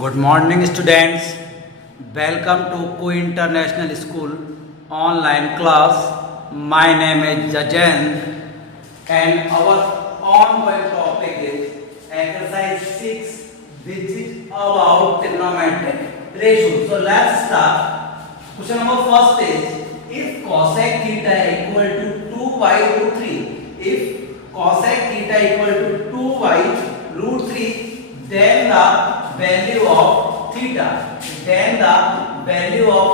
Good morning, students. Welcome to Co International School online class. My name is Jajan, and our ongoing topic is exercise 6, which is about trigonometric ratios. So let's start. Question number first is if cosec theta equal to 2y root 3. If cosec theta equal to 2y root 3, then the value of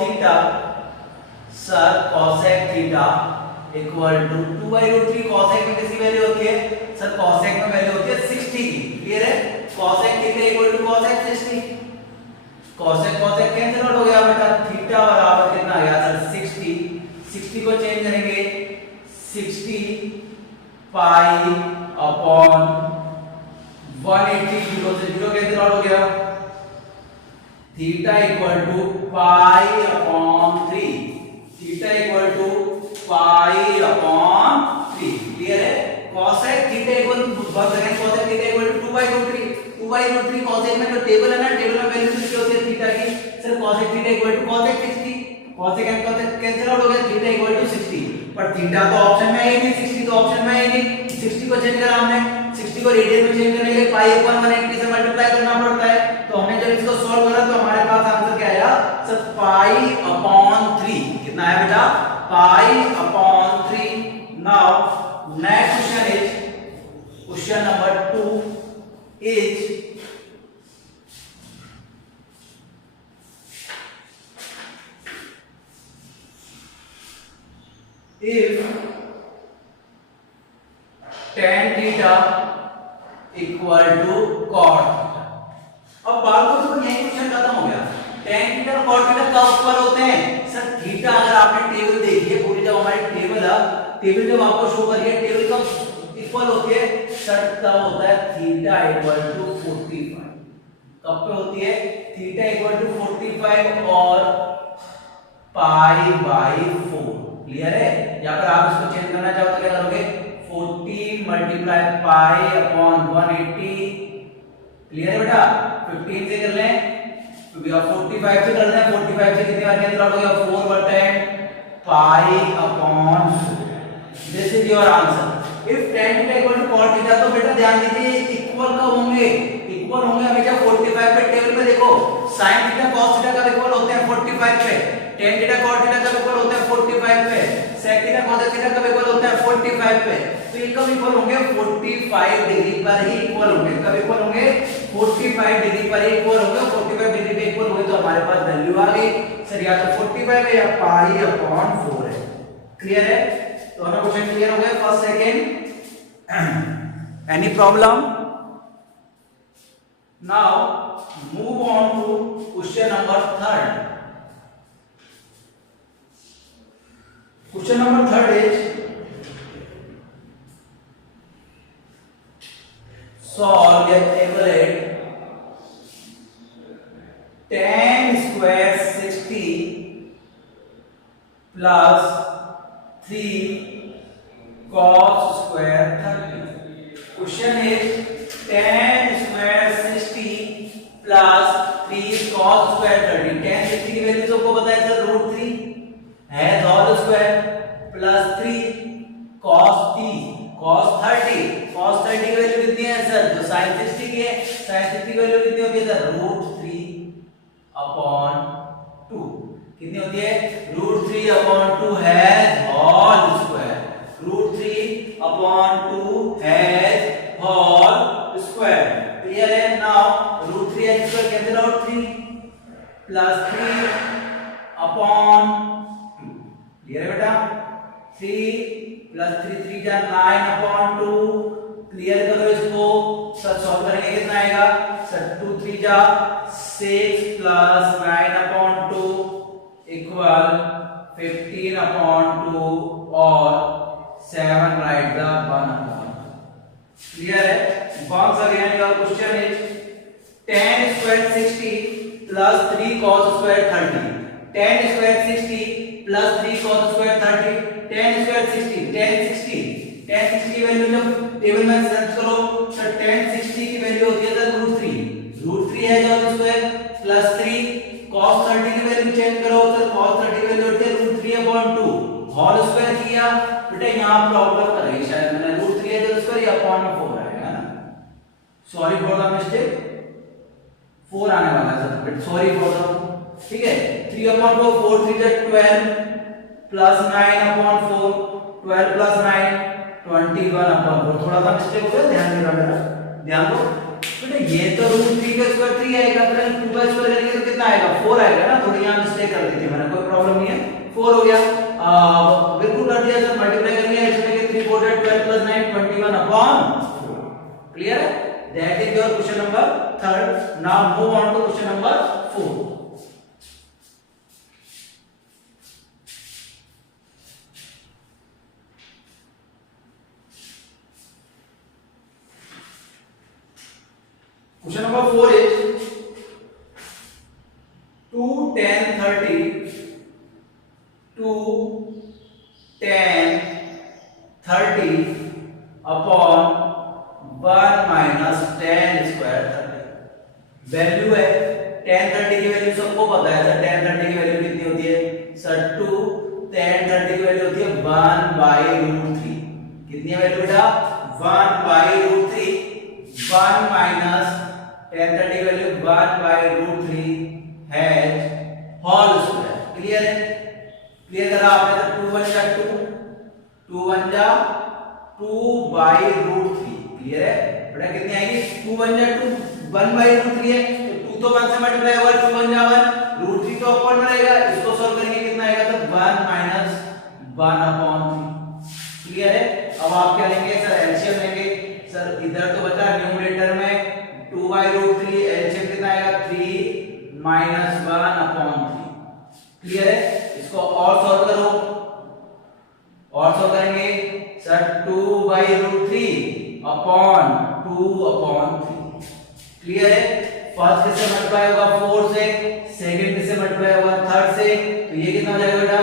theta, sir, cosec theta equal to 2y root 3. cosec में किसकी value होती है sir? cosec में value होती है 60 की. Clear है? cosec theta equal to cosec 60. cosec cancel out हो गया बेटा. थीटा बराबर कितना आ गया सर? 60. 60 को चेंज करेंगे 60 पाई अपॉन 180. 0 से 0 कैंसिल आउट हो गया. Theta equal to pi upon 3. Theta equal to pi upon 3. Clear है? cosec theta equal to cosec theta equal to 2 by root 3. 2 by root 3 cosec में जो टेबल है ना, टेबल में वैल्यू कितनी होती है थीटा की? Sir cosec theta equal to cosec 60. cosec and cosec cancel out हो गया. Theta equal to 60. पर थीटा तो ऑप्शन में है ही नहीं, 60 तो ऑप्शन में है ही नहीं. 60 को चेंज करा हमने. 60 को रेडियन में चेंज करने के लिए पाई अपॉन 180 से मल्टीप्लाई करना पड़ता है. तो हमने जब इसको सॉल्व करा तो हमारे पास आंसर क्या आया सर? पाई अपॉन 3. कितना आया बेटा? पाई upon 3. Now next question is question number 2 is if tan theta equal to cot theta. अब बात को तो यही क्वेश्चन खत्म हो गया. tan थीटा और cot थीटा कब इक्वल होते हैं सर? थीटा अगर आपने टेबल देखी है पूरी, जब हमारी टेबल है, टेबल जब आपको शो करिए टेबल कब इक्वल होती है सर? तब होता है थीटा इक्वल टू 45. कब पे होती है? थीटा इक्वल टू 45 और पाई बाई 4. क्लियर है? या फिर आप इसको चेंज करना चाहो तो क्या करोगे? 40 मल्टीप्लाई पाई अपॉन 180. क्लियर है बेटा? 15 से कर लें तो भी 45 से कर लें. 45 से कितने बार कैंसिल आउट हो गया? 4/10 pi upon 4. This is your answer. If tan theta equal to cot theta, तो बेटा ध्यान दीजिए इक्वल कब होंगे? इक्वल होंगे हमेशा 45 पे. टेबल पे देखो sin थीटा cos थीटा कब इक्वल होते हैं? 45 पे. tan थीटा cot थीटा कब इक्वल होते हैं? 45 पे. sec थीटा cos थीटा कब इक्वल होते हैं? 45 पे. तो ये कब इक्वल होंगे? 45 डिग्री पर ही इक्वल होंगे. कब इक्वल होंगे? 45 डिग्री पर ही इक्वल होंगे. 45 डिग्री पे इक्वल होंगे तो हमारे पास वैल्यू आ गई सर, या तो 45 है या पाई अपॉन 4 है. क्लियर है? तो हमें क्वेश्चन क्लियर हो गया first second. Any problem? Now move on to question number 3. Question number 3 is solve the evaluate tan square 60 plus 3 cos square 30. Question is tan square 60 plus 3 cos square 30. tan 60 की value सबको पता है sir? √3 है whole square plus 3 cos 30 की value कितनी है sir? तो sin 60 की है. sin 60 की वैल्यू कितनी होती है सर? √3 अपॉन 2. कितनी होती है? √3 upon 2 has whole square. √3 upon 2 has whole square. Clear है? Now √3 has square cancel out 3 plus 3 upon 2. Clear है बेटा? 3 प्लस 3 जा 9 अपॉन 2. क्लियर करो इसको सर. सॉल्व करेंगे कितना आएगा सर? 2 3 जा 6 प्लस 9 अपॉन 2 इक्वल 15 अपॉन 2 और 7 राइट द 1 अपॉन. क्लियर है? Once again your question is tan square 60 plus 3 cos square 30. tan square 60 plus 3 cos square 30. tan square 60 tan 60 की value जब टेबल में search करो तो tan 60 की value होती है √3. √3 है जो स्क्वायर अपॉन में 4 आएगा ना, सॉरी फॉर द मिस्टेक, 4 आने वाला है sir, but sorry for the, ठीक है। 3 अपॉन 4, 4 3 जा 12 प्लस 9 अपॉन 4, 12 प्लस 9 21 अपॉन 4, थोड़ा सा मिस्टेक हो गया, ध्यान देना मेरा, ध्यान दो बेटा। ये तो √3 का स्क्वायर 3 आएगा, फिर 2 का स्क्वायर करेंगे तो कितना आएगा, 4 आएगा ना, थोड़ी यहाँ मिस्टेक कर दी थी मैंने, कोई प्रॉब्लम नहीं है, 4 हो गया। बिल्कुल कर दिया सर, मल्टीप्लाई करेंगे, इसमें के 3 4 12 प्लस 9 21 अपॉन 4, क्लियर है। That is your question number 3rd। Now move on to question number 4। Question number 4 is 2 10 30 2 10 30 upon 1 minus 10 square 30। Value है 10 30 की वैल्यू सबको पता है सर, 10 30 की वैल्यू कितनी होती है सर, 2 10 30 की वैल्यू होती है 1 by √3। कितनी है वैल्यू बेटा, 1 by √3, 1 minus 10 30 value 1 by √3 has whole square, clear है। क्लियर करा आपने, तो 2 1 जा 2, 2 1 जा 2 by √3, क्लियर है बेटा। कितनी आएगी, 2 1 जा 2, 1 by √3 है, तो 2 तो 1 से मल्टीप्लाई होगा, 2 1 जा 1, √3 तो अपॉन में रहेगा, इसको सॉल्व करेंगे कितना आएगा, तो 1 minus 1 upon 3, क्लियर है। अब आप क्या लेंगे सर, एलसीएम लेंगे सर, इधर तो बचा न्यूमरेटर में 2 by √3, एलसीएम कितना आएगा 3 minus 1 upon 3, क्लियर है। इसको और सॉल्व करो, और सॉल्व करेंगे sir 2 by √3 upon 2 upon 3, clear है। फर्स्ट किससे मल्टीप्लाई होगा 4 से, सेकंड किससे मल्टीप्लाई होगा 3rd से, तो ये कितना हो जाएगा बेटा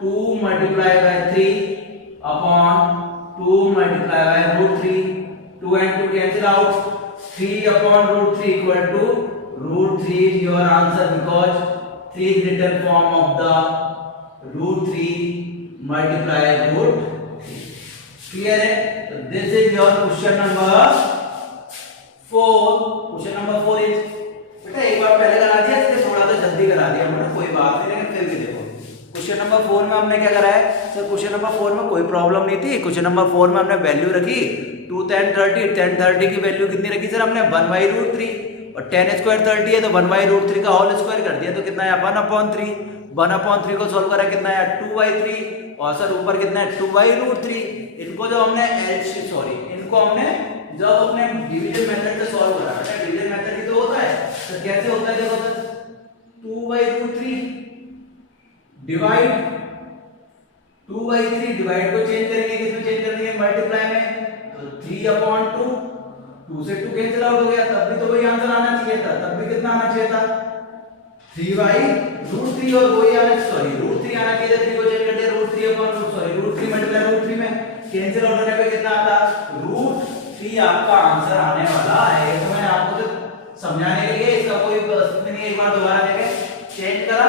2 multiplied by 3 upon 2 multiplied by √3, 2 and 2 cancel out, 3 upon √3 equal to √3 is your answer, because 3 is written form of the √3 multiplied √3, clear है। So this is your question number 4। Question number 4 is बेटा, एक बार पहले करा दिया, इसलिए थोड़ा सा जल्दी करा दिया हमने, कोई बात नहीं, लेकिन फिर भी देखो क्वेश्चन नंबर 4 में हमने क्या करा है सर, क्वेश्चन नंबर 4 में कोई प्रॉब्लम नहीं थी। क्वेश्चन नंबर 4 में हमने वैल्यू रखी 2 10 30, 10 30 की वैल्यू कितनी रखी सर हमने 1 by √3, और 10 स्क्वायर 30 है तो 1 by √3 का होल स्क्वायर कर दिया, तो कितना है 1 upon 3, 1 upon 3 को सोल्व करा कितना है 2 by 3, और सर ऊपर कितना है 2 by √3। इनको जब हमने इनको हमने जब अपने डिवीजन मेथड से सॉल्व करा, बेटा डिवीजन मेथड ही तो होता है, तो कैसे होता है देखो sir, 2 by √3 divide 2 by 3, divide को चेंज करेंगे, किसमें चेंज कर देंगे मल्टीप्लाई में, तो 3 upon 2, 2 से 2 कैंसिल आउट हो गया, तब भी तो वही आंसर आना चाहिए था, तब भी कितना आना चाहिए था 3 by √3, और वही आना √3 आना चाहिए था, 3 को चेंज कर दिया √3 upon √3 मल्टीप्लाई √3 में कैंसिल आउट होने पे कितना आता √3 आपका आंसर आने वाला है। तो मैंने आपको तो समझाने के लिए, इसका कोई प्रश्न नहीं, एक बार दोबारा देखें, चेंज करा,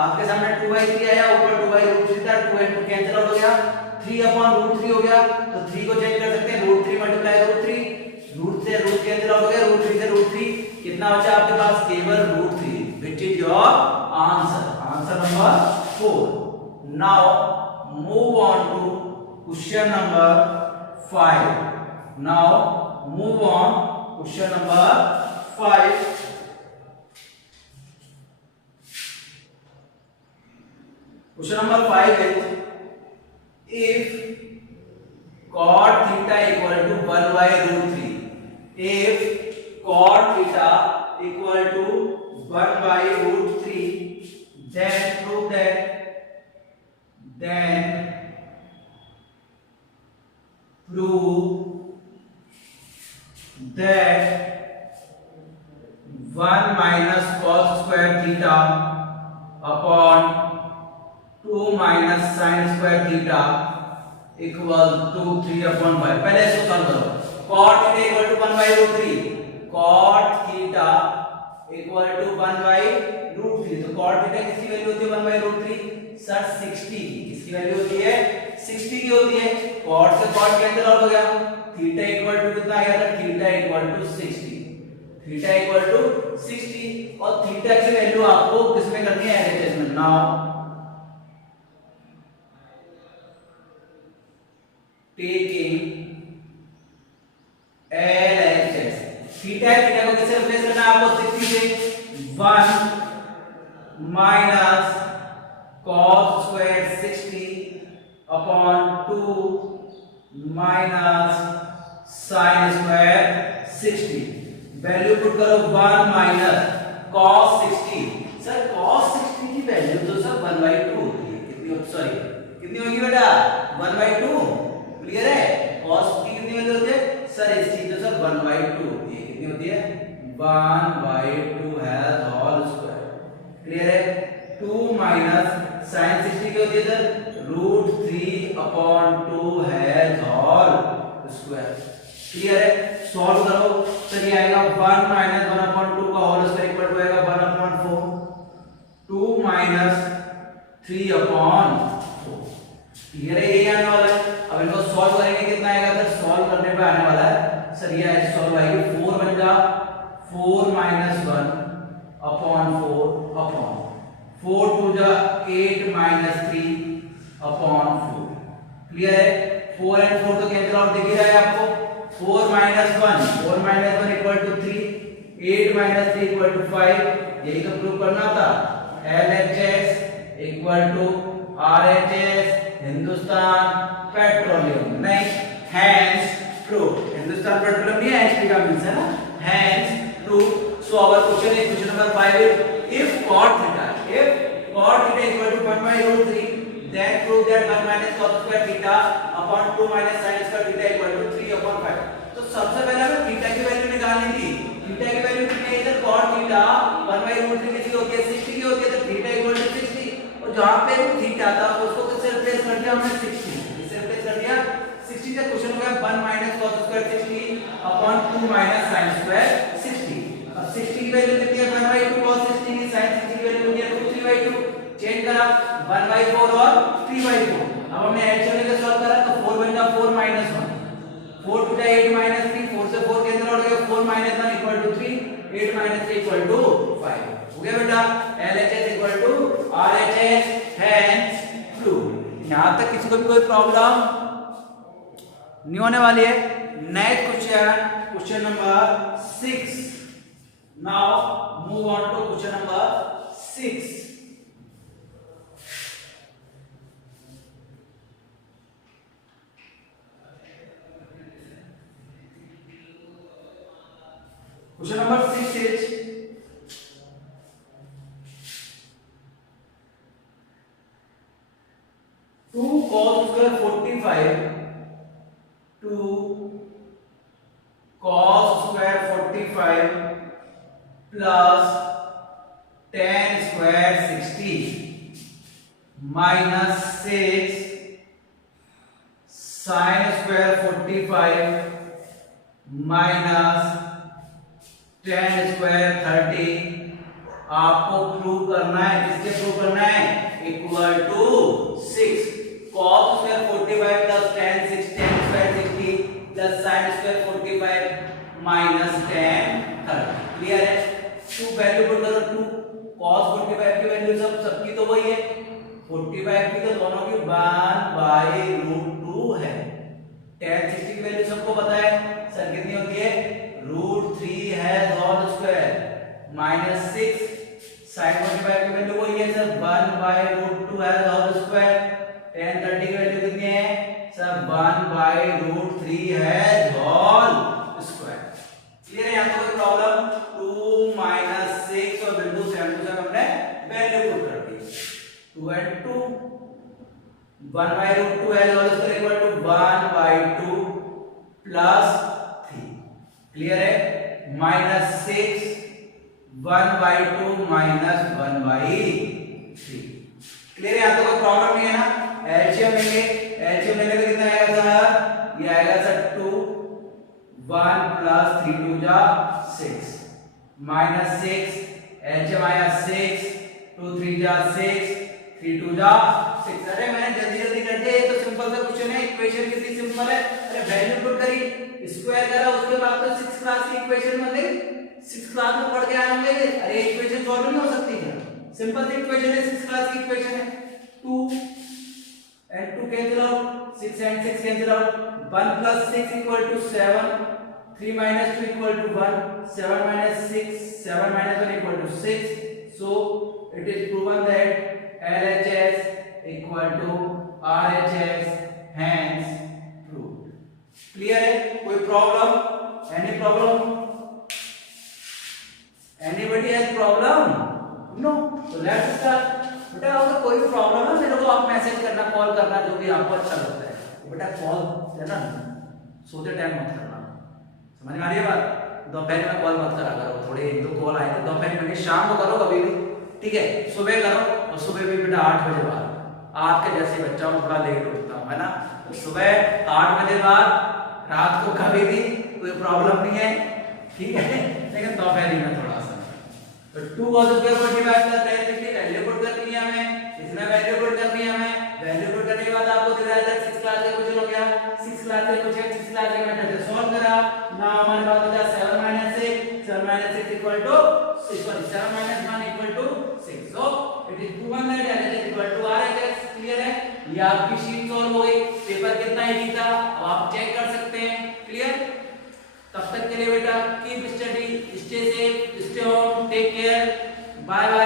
आपके सामने 2 by 3 आया, ऊपर 2 by √3 था, 2 and 2 कैंसिल आउट हो गया, 3 upon √3 हो गया, तो 3 को चेंज कर सकते हैं √3 मल्टीप्लाई √3, रूट से रूट कैंसिल आउट हो गया, √3 से √3 कितना बचा आपके पास, केवल √3, which is your answer, answer number 4। Now move on to question number 5। Now move on question number 5। Question number 5 is, if cot theta equal to 1 by √3, if cot theta equal to 1 by √3, then prove that, that 1 minus cos square theta upon 2 minus sin square theta equal to 3 upon 5। पहले इसको solve करो, cot theta equal to 1 by √3, cot theta equal to 1 by √3, तो cot theta किसकी value होती है 1 by √3 sir 60 की, किसकी value होती है 60 की होती है, cot से cot कैंसिल आउट हो गया, थीटा इक्वल टू कितना आ गया था, theta equal to 60, theta equal to 60 और थीटा की वैल्यू आपको किसमें करनी है, एलएचएस में। नाउ टेकिंग LHS, थीटा को किससे रिप्लेस करना है आपको, 60 से 1 minus cos square 60 upon 2 minus sin square 60, value put करो 1 माइनस cos 60, सर cos 60 की वैल्यू तो सर 1/2 होती है, कितनी, सॉरी कितनी होगी बेटा, 1/2, क्लियर है, cos की कितनी वैल्यू होती है सर, इस चीज तो सर 1/2 होती है, कितनी होती है 1/2 हैज होल स्क्वायर, क्लियर है। 2 माइनस sin 60 की होती है sir √3 upon 2 has whole square, clear है। सॉल्व करो तो ये आएगा 1 माइनस 1 अपॉन 2 का होल स्क्वायर इक्वल टू आएगा 1 अपॉन 4, 2 माइनस 3 अपॉन 4, क्लियर है, यही आने वाला है। अब इनको सॉल्व करेंगे कितना आएगा सर, सॉल्व करने पे आने वाला है सर, ये है सॉल्व आएगी 4 बन जा 4 माइनस 1 अपॉन 4 अपॉन 4 टू जा 8 माइनस 3 अपॉन 4, क्लियर है। 4 एंड 4 तो कैंसिल आउट दिख ही रहा है आपको, 4 minus 1 equal to 3, 8 minus 3 equal to 5, यही तो प्रूव करना था। LHS equal to RHS Hindustan Petroleum, नहीं हैंस प्रूव, हिंदुस्तान पेट्रोलियम नहीं है, एचपी का मींस है ना, hence prove. So our question is question number 5 is if cot theta equal to 1/√3 then prove that 1 minus cos square theta upon 2 minus sin square theta equal to 3 upon 5। तो सबसे पहले हमें theta की value निकालनी थी, theta की value कितनी है इधर, cot थीटा 1/√3 कितनी होती है, 60 की होती है, तो थीटा इक्वल टू 60, और जहां पे थीटा था उसको किससे रिप्लेस कर दिया हमने, 60 से रिप्लेस कर दिया 60 से, क्वेश्चन हो गया 1 minus cos square 60 upon 2 minus sin square 60। अब 60 की वैल्यू कितनी है, 1/2 cos 60 की, sin 60 की वैल्यू होती है 3/2, चेंज करा 1/4 और 3/4। अब हमने एलसीएम लेकर सॉल्व करा तो 4 बन गया 4 माइनस 1, 4 टू 8 माइनस 3, 4 से 4 कैंसिल आउट हो गया, 4 minus 1 equal to 3, 8 minus 3 equal to 5, हो गया बेटा। LHS equal to RHS hence prove. यहां तक किसी को भी कोई प्रॉब्लम नहीं होने वाली है। Next question, question number 6। Now move on to question number 6। Question number 6 is 2 cos square 45 2 cos square 45 plus tan square 60 minus 6 sin square 45 minus tan square 30 आपको प्रूव करना है, किसके प्रूव करना है, equal to 6 cos square 45 plus tan square 60 plus sin square 45 minus tan 30, clear है। 2 value put करो, 2 cos 45 की value सबकी तो वही है, 45 की तो दोनों की 1/√2 है, tan 60 की वैल्यू सबको पता है सर कितनी होती है, √3 has whole square minus 6 sin 45 की वैल्यू वही है sir 1/√2 has whole square, tan 30 की वैल्यू कितनी है sir 1/√3 has whole square, clear है। यहां तो कोई प्रॉब्लम, 2 - 6 और बिंदु 7 से हमने वैल्यू पुट कर दी, 2 and 2 1/√2 has whole square equal to 1/2 plus 3, clear है, माइनस 6 1/2 माइनस 1/3, क्लियर है। यहां तो कोई प्रॉब्लम नहीं है ना। एलसीएम लेंगे, एलसीएम लेने पे कितना आएगा सर, ये आएगा सर 2 1 प्लस 3 2 जा 6 माइनस 6, एलसीएम आया 6 2 3 जा 6 3 2 जा 6। अरे मैंने जल्दी जल्दी कर दिया, ये तो सिंपल सा क्वेश्चन है, इक्वेशन कितनी सिंपल है, अरे वैल्यू पुट करी, स्क्वायर करा, उसके बाद तो 6 क्लास की इक्वेशन बन गई, 6 क्लास में पढ़ के आए होंगे, अरे इक्वेशन सॉल्व नहीं हो सकती क्या, सिंपल सी इक्वेशन है, 6 क्लास की इक्वेशन है, 2 and 2 cancel out, 6 and 6 cancel out, 1 plus 6 equal to 7, 3 minus 2 equal to 1, 7 minus 6, 7 minus 1 equal to 6. So it is proven that LHS equal to RHS, hence proved. Clear है? कोई problem? Any problem? Anybody has problem? No. So let's start. बेटा अगर कोई भी problem है मेरे को आप मैसेज करना, कॉल करना, जो भी आपको अच्छा लगता है। बेटा कॉल है ना, सोते टाइम मत करना, समझ में आ रही है बात। दोपहर में कॉल मत करा करो, थोड़े 1-2 कॉल आए तो दोपहर में, शाम को करो कभी भी, ठीक है। सुबह करो, और सुबह भी बेटा 8 बजे बाद, आपके जैसे बच्चा हूँ, थोड़ा लेट उठता हूँ, है ना, तो सुबह 8 बजे बाद, रात को कभी भी, कोई प्रॉब्लम नहीं है, ठीक है, लेकिन दोपहर में थोड़ा सा। तो 2 cos स्क्वायर को डिवाइड कर रहे हैं, इसकी वैल्यू पुट करनी है हमें, इसमें वैल्यू पुट करनी है हमें, वैल्यू पुट करने के बाद आपको दिख रहा है 6 क्लास का क्वेश्चन हो गया, 6 क्लास का क्वेश्चन, 6 क्लास के मेथड से सॉल्व करा, ना हमारे पास बचा 7 minus 6, 7 minus 6 equal to 6, 7 minus 1 equal to 6, so it is proven that LHS equal to RHS, clear है। ये आपकी शीट सॉल्व हो गई, पेपर कितना इजी था अब आप चेक कर सकते हैं, क्लियर। तब तक के लिए बेटा keep study, stay safe, stay home, take care, bye bye.